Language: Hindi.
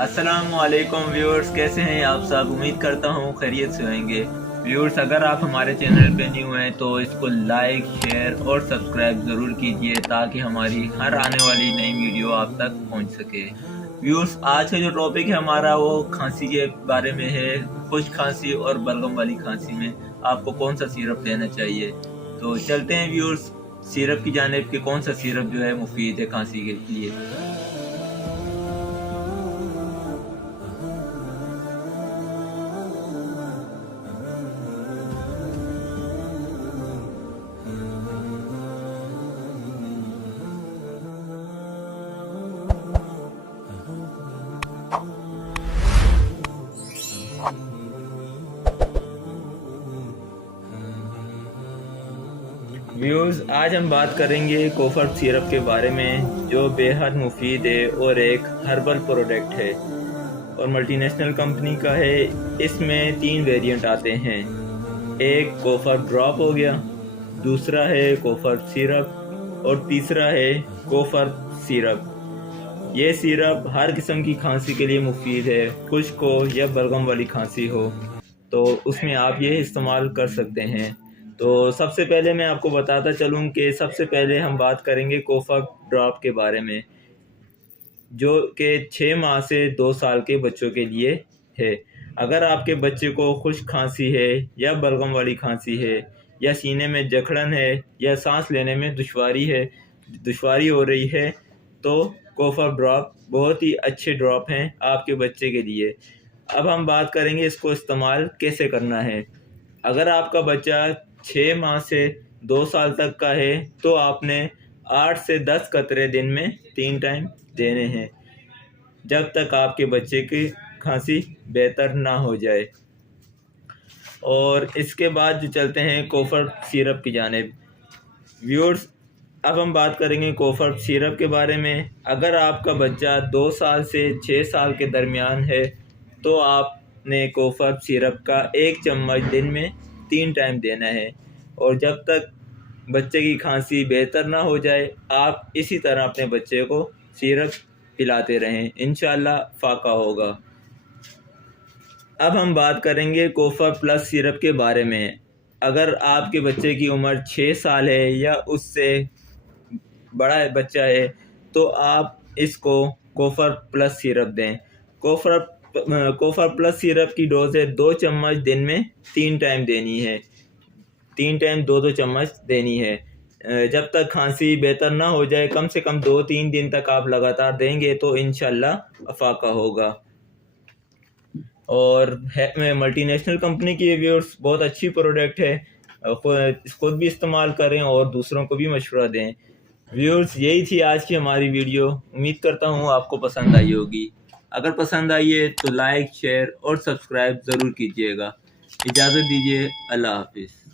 अस्सलामुअलैकुम व्यूअर्स, कैसे हैं आप सब। उम्मीद करता हूँ खैरियत से होंगे। व्यूअर्स, अगर आप हमारे चैनल पे न्यू हैं तो इसको लाइक, शेयर और सब्सक्राइब ज़रूर कीजिए ताकि हमारी हर आने वाली नई वीडियो आप तक पहुँच सके। व्यूअर्स, आज का जो टॉपिक है हमारा वो खांसी के बारे में है। खुश्क खांसी और बलगम वाली खांसी में आपको कौन सा सिरप लेना चाहिए। तो चलते हैं व्यूअर्स सिरप की जानिब कि कौन सा सिरप जो है मुफीद है खांसी के लिए। व्यूज़, आज हम बात करेंगे कोफर सिरप के बारे में जो बेहद मुफीद है और एक हर्बल प्रोडक्ट है और मल्टीनेशनल कंपनी का है। इसमें 3 वेरिएंट आते हैं। एक कोफर ड्रॉप हो गया, दूसरा है कोफर सिरप और तीसरा है कोफर सिरप। ये सिरप हर किस्म की खांसी के लिए मुफीद है। खुश्क हो या बलगम वाली खांसी हो तो उसमें आप ये इस्तेमाल कर सकते हैं। तो सबसे पहले मैं आपको बताता चलूँ कि सबसे पहले हम बात करेंगे कोफर ड्रॉप के बारे में, जो कि 6 माह से 2 साल के बच्चों के लिए है। अगर आपके बच्चे को खुश्क खांसी है या बलगम वाली खांसी है या सीने में जकड़न है या सांस लेने में दुश्वारी हो रही है तो कोफर ड्रॉप बहुत ही अच्छे ड्रॉप हैं आपके बच्चे के लिए। अब हम बात करेंगे इसको इस्तेमाल कैसे करना है। अगर आपका बच्चा 6 माह से 2 साल तक का है तो आपने 8 से 10 कतरे दिन में 3 टाइम देने हैं जब तक आपके बच्चे की खांसी बेहतर ना हो जाए। और इसके बाद जो चलते हैं कोफर सिरप की जानिब। व्यूअर्स, अब हम बात करेंगे कोफर सिरप के बारे में। अगर आपका बच्चा 2 साल से 6 साल के दरमियान है तो आपने कोफर सिरप का 1 चम्मच दिन में 3 टाइम देना है और जब तक बच्चे की खांसी बेहतर ना हो जाए आप इसी तरह अपने बच्चे को सिरप पिलाते रहें, इंशाल्लाह फ़ाका होगा। अब हम बात करेंगे कोफर प्लस सिरप के बारे में। अगर आपके बच्चे की उम्र 6 साल है या उससे बड़ा बच्चा है तो आप इसको कोफर प्लस सिरप दें। कोफर प्लस सिरप की डोज है 2 चम्मच दिन में 3 टाइम देनी है। 3 टाइम 2-2 चम्मच देनी है जब तक खांसी बेहतर ना हो जाए। कम से कम 2-3 दिन तक आप लगातार देंगे तो इंशाल्लाह अफाका होगा। और है मल्टीनेशनल कंपनी की व्यूअर्स, बहुत अच्छी प्रोडक्ट है। खुद भी इस्तेमाल करें और दूसरों को भी मशवरा दें। व्यूअर्स, यही थी आज की हमारी वीडियो। उम्मीद करता हूँ आपको पसंद आई होगी। अगर पसंद आई है तो लाइक, शेयर और सब्सक्राइब ज़रूर कीजिएगा। इजाज़त दीजिए। अल्लाह हाफिज़।